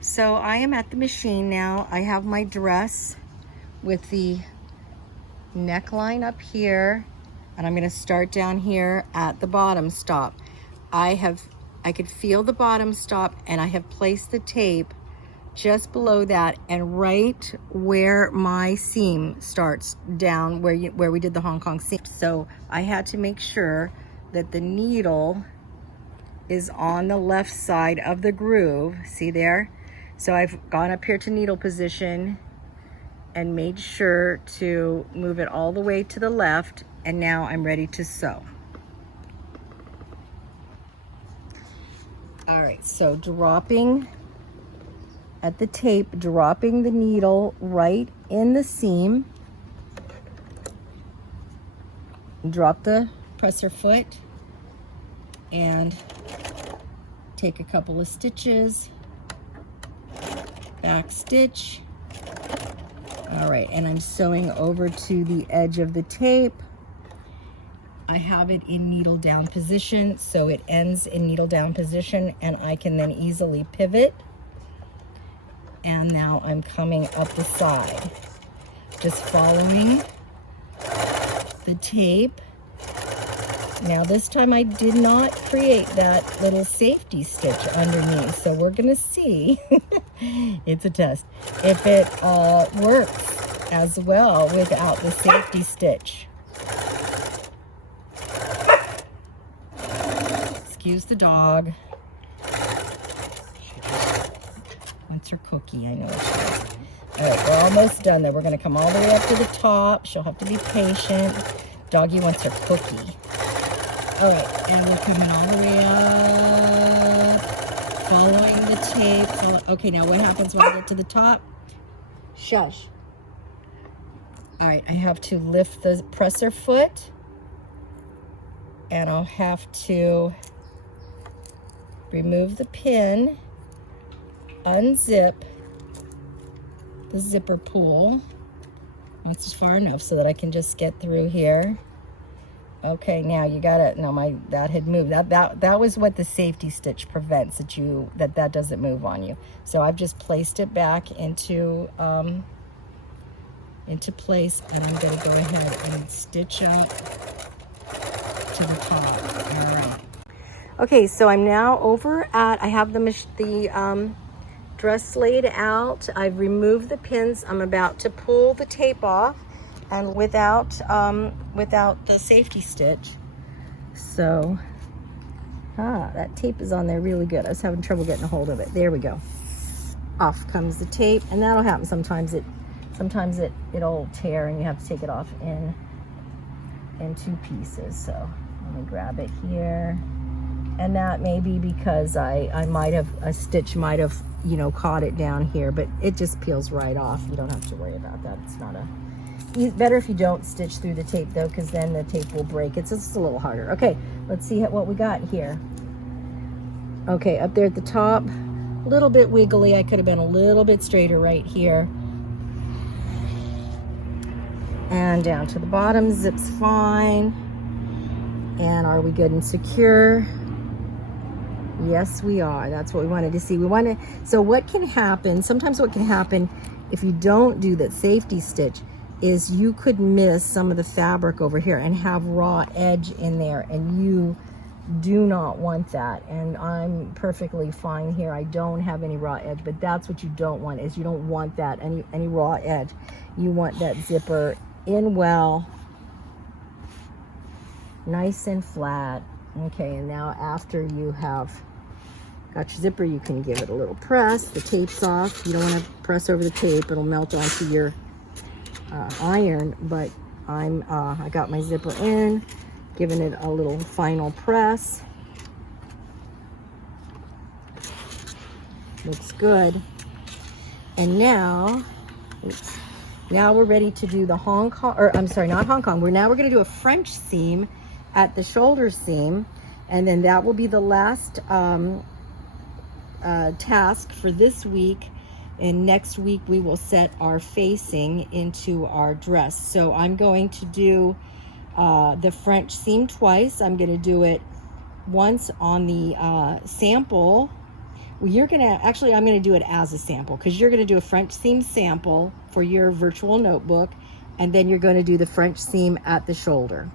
So I am at the machine now. I have my dress with the neckline up here, and I'm gonna start down here at the bottom stop. I could feel the bottom stop, and I have placed the tape just below that and right where my seam starts down where we did the Hong Kong seam. So I had to make sure that the needle is on the left side of the groove. See there? So I've gone up here to needle position and made sure to move it all the way to the left, and now I'm ready to sew. All right, so dropping at the tape, dropping the needle right in the seam. Drop the presser foot and take a couple of stitches, back stitch. All right, and I'm sewing over to the edge of the tape. I have it in needle down position, so it ends in needle down position, and I can then easily pivot. And now I'm coming up the side, just following the tape. Now this time I did not create that little safety stitch underneath, so we're gonna see, it's a test, if it works as well without the safety stitch. Excuse the dog. She just wants her cookie, I know she is. All right, we're almost done there. We're gonna come all the way up to the top. She'll have to be patient. Doggy wants her cookie. All right, and we're coming all the way up, following the tape. Okay, now what happens when I get to the top? Shush. All right, I have to lift the presser foot, and I'll have to remove the pin, unzip the zipper pull. That's far enough so that I can just get through here. Okay, now you gotta, no, that had moved. That was what the safety stitch prevents, that doesn't move on you. So I've just placed it back into place, and I'm gonna go ahead and stitch out to the top. All right. Okay, so I'm now over at, I have the dress laid out. I've removed the pins. I'm about to pull the tape off, and without the safety stitch. So, that tape is on there really good. I was having trouble getting a hold of it. There we go. Off comes the tape, and that'll happen sometimes. It'll tear, and you have to take it off in two pieces. So let me grab it here. And that may be because a stitch might have, caught it down here, but it just peels right off. You don't have to worry about that. It's not better if you don't stitch through the tape though, because then the tape will break. It's just a little harder. Okay, let's see what we got here. Okay, up there at the top, a little bit wiggly. I could have been a little bit straighter right here. And down to the bottom, zips fine. And are we good and secure? Yes, we are. That's what we wanted to see. So what can happen, sometimes what can happen if you don't do that safety stitch is you could miss some of the fabric over here and have raw edge in there, and you do not want that. And I'm perfectly fine here. I don't have any raw edge, but that's what you don't want, is you don't want that, any raw edge. You want that zipper in well, nice and flat. Okay, and now after you have got your zipper, you can give it a little press. The tape's off. You don't want to press over the tape. It'll melt onto your iron, but I got my zipper in, giving it a little final press. Looks good. And now, now we're ready to do the Hong Kong, or I'm sorry, not Hong Kong. We're going to do a French seam at the shoulder seam, and then that will be the last task for this week. And next week we will set our facing into our dress. So I'm going to do the French seam twice. I'm going to do it once on the sample Well, you're gonna, actually I'm gonna do it as a sample, because you're gonna do a French seam sample for your virtual notebook, and then you're gonna do the French seam at the shoulder.